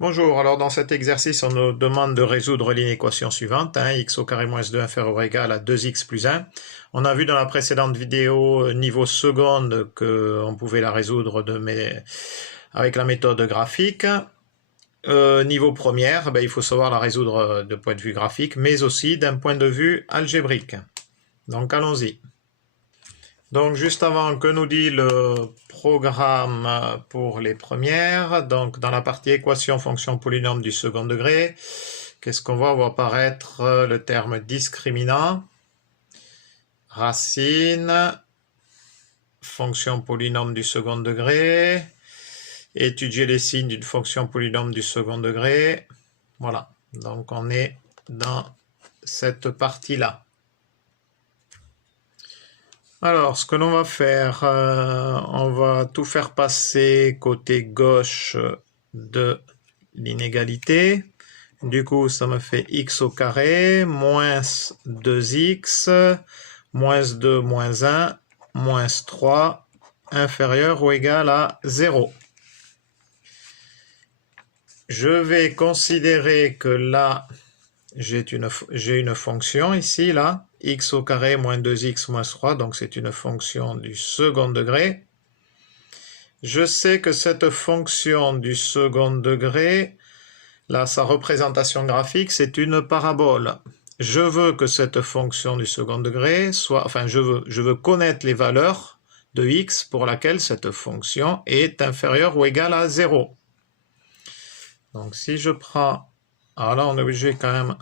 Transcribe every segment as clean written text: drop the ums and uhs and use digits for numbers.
Bonjour, alors dans cet exercice, on nous demande de résoudre l'inéquation suivante, x au carré moins 2 inférieur ou égal à 2x plus 1. On a vu dans la précédente vidéo, niveau seconde, qu'on pouvait la résoudre avec la méthode graphique. Niveau première, il faut savoir la résoudre de point de vue graphique, mais aussi d'un point de vue algébrique. Donc allons-y. Donc juste avant que nous dit le programme pour les premières, donc dans la partie équation fonction polynôme du second degré, qu'est-ce qu'on voit? On voit apparaître le terme discriminant, racine, fonction polynôme du second degré, étudier les signes d'une fonction polynôme du second degré. Voilà, donc on est dans cette partie-là. Alors, ce que l'on va faire, on va tout faire passer côté gauche de l'inégalité. Du coup, ça me fait x au carré, moins 2x, moins 2, moins 1, moins 3, inférieur ou égal à 0. Je vais considérer que là, j'ai une fonction ici, là, x au carré moins 2x moins 3, donc c'est une fonction du second degré. Je sais que cette fonction du second degré, là, sa représentation graphique, c'est une parabole. Je veux que cette fonction du second degré soit, enfin, je veux connaître les valeurs de x pour laquelle cette fonction est inférieure ou égale à 0. Donc si je prends, alors là, on est obligé quand même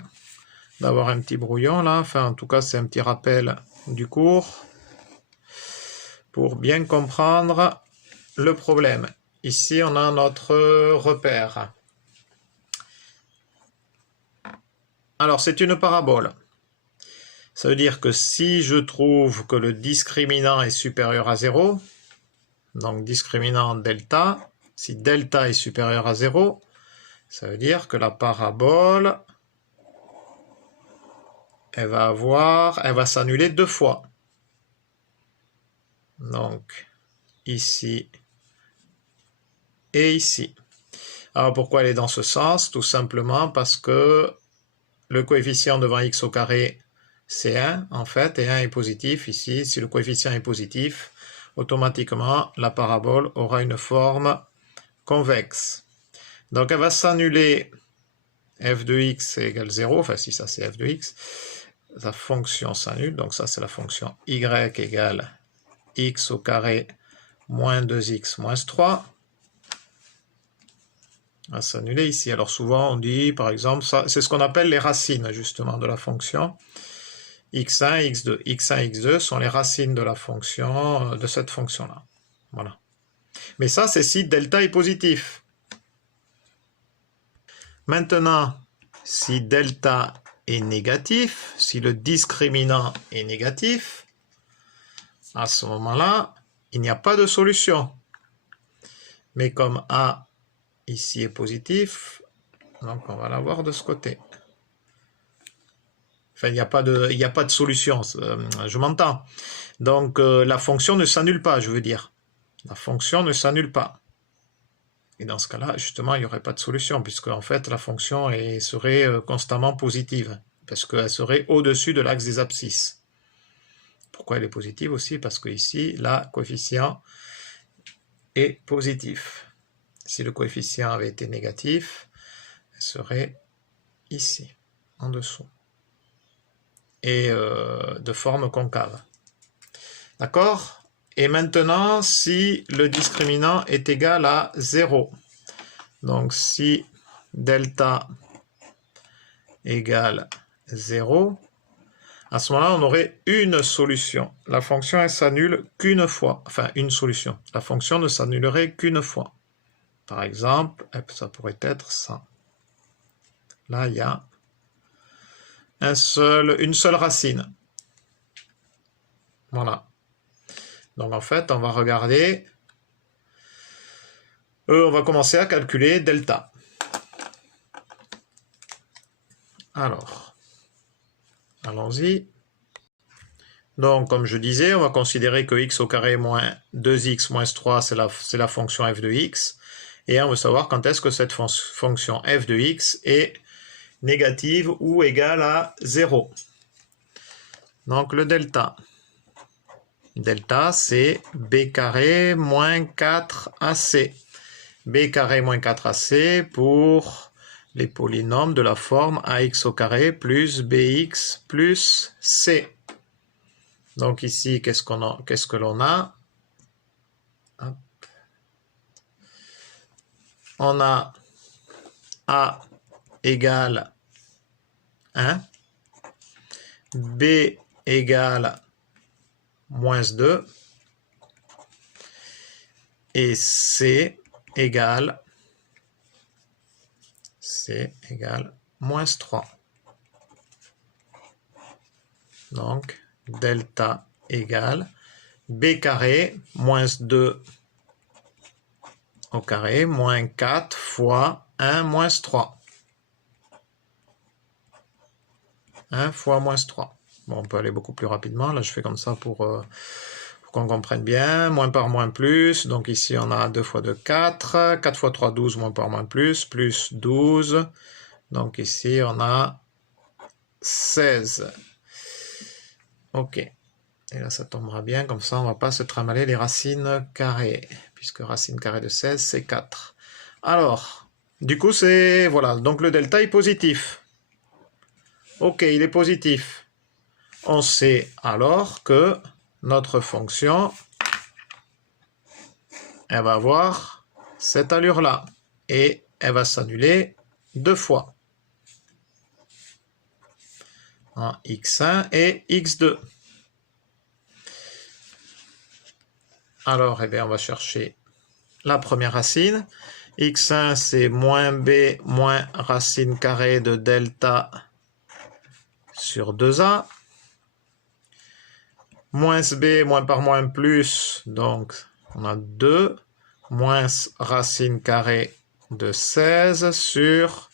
d'avoir un petit brouillon là, enfin en tout cas c'est un petit rappel du cours pour bien comprendre le problème. Ici on a notre repère. Alors c'est une parabole. Ça veut dire que si je trouve que le discriminant est supérieur à 0, donc discriminant delta, si delta est supérieur à 0, ça veut dire que la parabole elle va s'annuler deux fois. Donc, ici et ici. Alors, pourquoi elle est dans ce sens? Tout simplement parce que le coefficient devant x au carré, c'est 1, en fait, et 1 est positif. Ici, si le coefficient est positif, automatiquement, la parabole aura une forme convexe. Donc, elle va s'annuler f de x égale 0, enfin, si ça c'est f de x, sa fonction s'annule, donc ça c'est la fonction y égale x au carré moins 2x moins 3 va s'annuler ici. Alors souvent on dit par exemple, c'est ce qu'on appelle les racines justement de la fonction. x1, x2. x1, x2 sont les racines de la fonction, de cette fonction-là. Voilà. Mais ça c'est si delta est positif. Maintenant, si delta est négatif, si le discriminant est négatif, à ce moment-là, il n'y a pas de solution. Mais comme A ici est positif, donc on va l'avoir de ce côté. Enfin, il n'y a pas de solution, je m'entends. Donc la fonction ne s'annule pas, je veux dire. La fonction ne s'annule pas. Et dans ce cas-là, justement, il n'y aurait pas de solution, puisque en fait, la fonction serait constamment positive, parce qu'elle serait au-dessus de l'axe des abscisses. Pourquoi elle est positive aussi? Parce que ici, la coefficient est positif. Si le coefficient avait été négatif, elle serait ici, en dessous, et de forme concave. D'accord? Et maintenant, si le discriminant est égal à 0, donc si delta égale 0, à ce moment-là, on aurait une solution. La fonction, elle s'annule qu'une fois. Enfin, une solution. La fonction ne s'annulerait qu'une fois. Par exemple, ça pourrait être ça. Là, il y a une seule racine. Voilà. Donc, en fait, on va regarder. On va commencer à calculer delta. Alors, allons-y. Donc, comme je disais, on va considérer que x au carré moins 2x moins 3, c'est la fonction f de x. Et on veut savoir quand est-ce que cette fonction f de x est négative ou égale à 0. Donc le delta. Delta, c'est b carré moins 4ac. b carré moins 4ac pour les polynômes de la forme ax au carré plus bx plus c. Donc ici, qu'est-ce que l'on a? Hop. On a a égale 1, b égale moins 2, et c égale moins 3. Donc, delta égale b carré moins 2 au carré moins 4 fois 1 moins 3. 1 fois moins 3. Bon, on peut aller beaucoup plus rapidement. Là, je fais comme ça pour qu'on comprenne bien. Moins par moins plus. Donc ici, on a 2 fois 2, 4. 4 fois 3, 12. Moins par moins plus 12. Donc ici, on a 16. Ok. Et là, ça tombera bien. Comme ça, on ne va pas se tramaler les racines carrées. Puisque racine carrée de 16, c'est 4. Alors, du coup, c'est... Voilà. Donc le delta est positif. Ok, il est positif. On sait alors que notre fonction, elle va avoir cette allure-là. Et elle va s'annuler 2 fois. En x1 et x2. Alors, eh bien, on va chercher la première racine. x1, c'est moins b moins racine carrée de delta sur 2a. Moins b, moins par moins plus, donc on a 2, moins racine carrée de 16 sur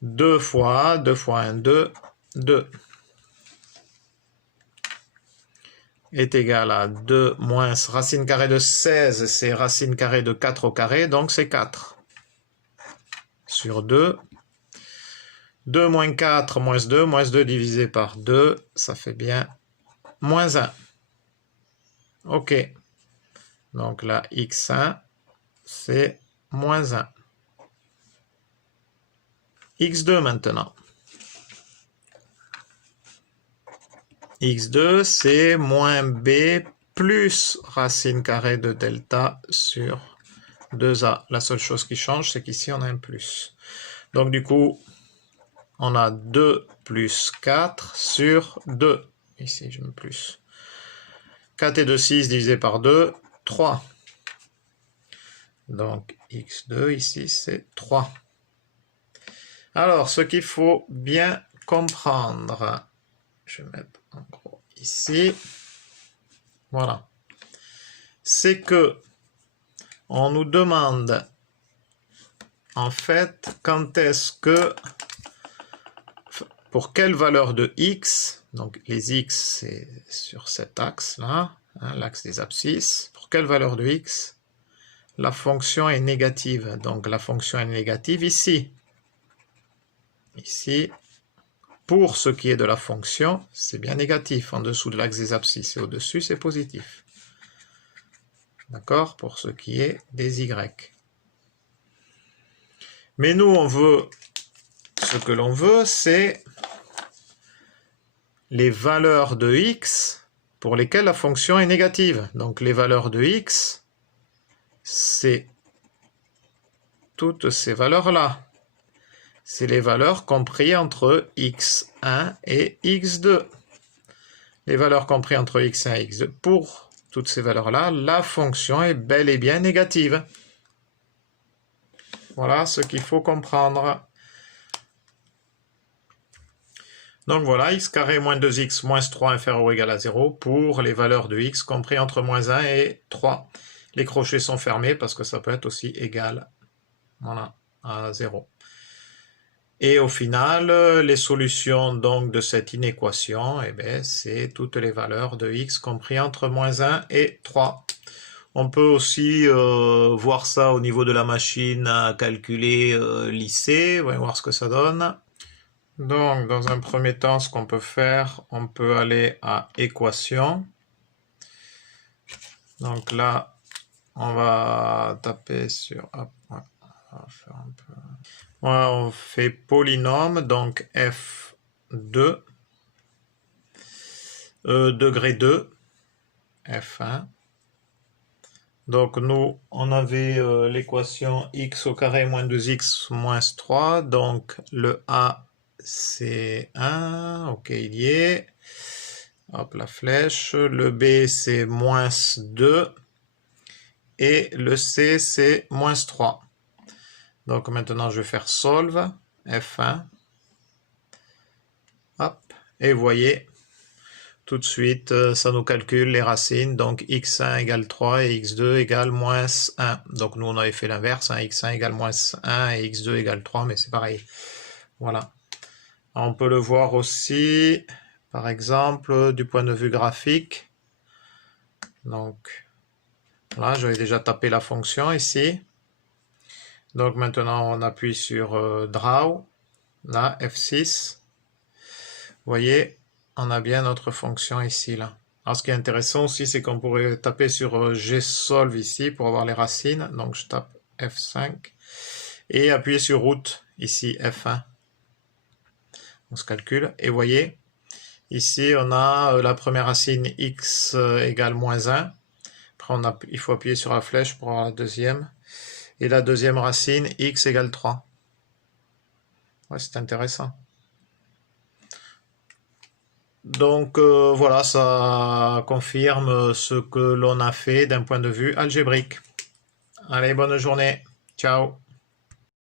2 fois 1, 2, 2. Est égal à 2 moins racine carrée de 16, c'est racine carrée de 4 au carré, donc c'est 4 sur 2. 2 moins 4 moins 2 divisé par 2, ça fait bien moins 1. Ok. Donc là, x1, c'est moins 1. x2 maintenant. x2, c'est moins b plus racine carrée de delta sur 2a. La seule chose qui change, c'est qu'ici, on a un plus. Donc du coup, on a 2 plus 4 sur 2. Ici, je mets plus. 4 et 2, 6 divisé par 2, 3. Donc x2, ici, c'est 3. Alors, ce qu'il faut bien comprendre, je vais mettre en gros ici, voilà, c'est que on nous demande, en fait, quand est-ce que, pour quelle valeur de x, donc les x, c'est sur cet axe-là, hein, l'axe des abscisses, pour quelle valeur de x, la fonction est négative. Donc la fonction est négative ici. Ici, pour ce qui est de la fonction, c'est bien négatif en dessous de l'axe des abscisses et au-dessus, c'est positif. D'accord? Pour ce qui est des y. Mais nous, on veut, ce que l'on veut, c'est les valeurs de x pour lesquelles la fonction est négative. Donc les valeurs de x, c'est toutes ces valeurs-là. C'est les valeurs comprises entre x1 et x2. Les valeurs comprises entre x1 et x2, pour toutes ces valeurs-là, la fonction est bel et bien négative. Voilà ce qu'il faut comprendre. Donc voilà, x carré moins 2x moins 3 inférieur ou égal à 0 pour les valeurs de x comprises entre moins 1 et 3. Les crochets sont fermés parce que ça peut être aussi égal, voilà, à 0. Et au final, les solutions donc de cette inéquation, eh bien, c'est toutes les valeurs de x compris entre moins 1 et 3. On peut aussi voir ça au niveau de la machine à calculer lycée. On va voir ce que ça donne. Donc, dans un premier temps, ce qu'on peut faire, on peut aller à équation. Donc là, on va taper sur... Hop, on va faire un peu... Voilà, on fait polynôme, donc F2, degré 2, F1. Donc nous, on avait l'équation x au carré moins 2x moins 3, donc le A c'est 1, ok il y est, hop la flèche, le B c'est moins 2, et le C c'est moins 3. Donc maintenant je vais faire solve, F1, hop, et vous voyez, tout de suite, ça nous calcule les racines, donc x1 égale 3 et x2 égale moins 1. Donc nous, on avait fait l'inverse, hein, x1 égale moins 1 et x2 égale 3, mais c'est pareil. Voilà. On peut le voir aussi, par exemple, du point de vue graphique. Donc, là, j'avais déjà tapé la fonction ici. Donc maintenant, on appuie sur Draw, là, F6. Vous voyez, on a bien notre fonction ici, là. Alors, ce qui est intéressant aussi, c'est qu'on pourrait taper sur gsolve ici pour avoir les racines. Donc, je tape F5 et appuyer sur root ici, F1. On se calcule et vous voyez, ici, on a la première racine x égale moins 1. Après, il faut appuyer sur la flèche pour avoir la deuxième. Et la deuxième racine, x égale 3. Ouais, c'est intéressant. Donc voilà, ça confirme ce que l'on a fait d'un point de vue algébrique. Allez, bonne journée. Ciao.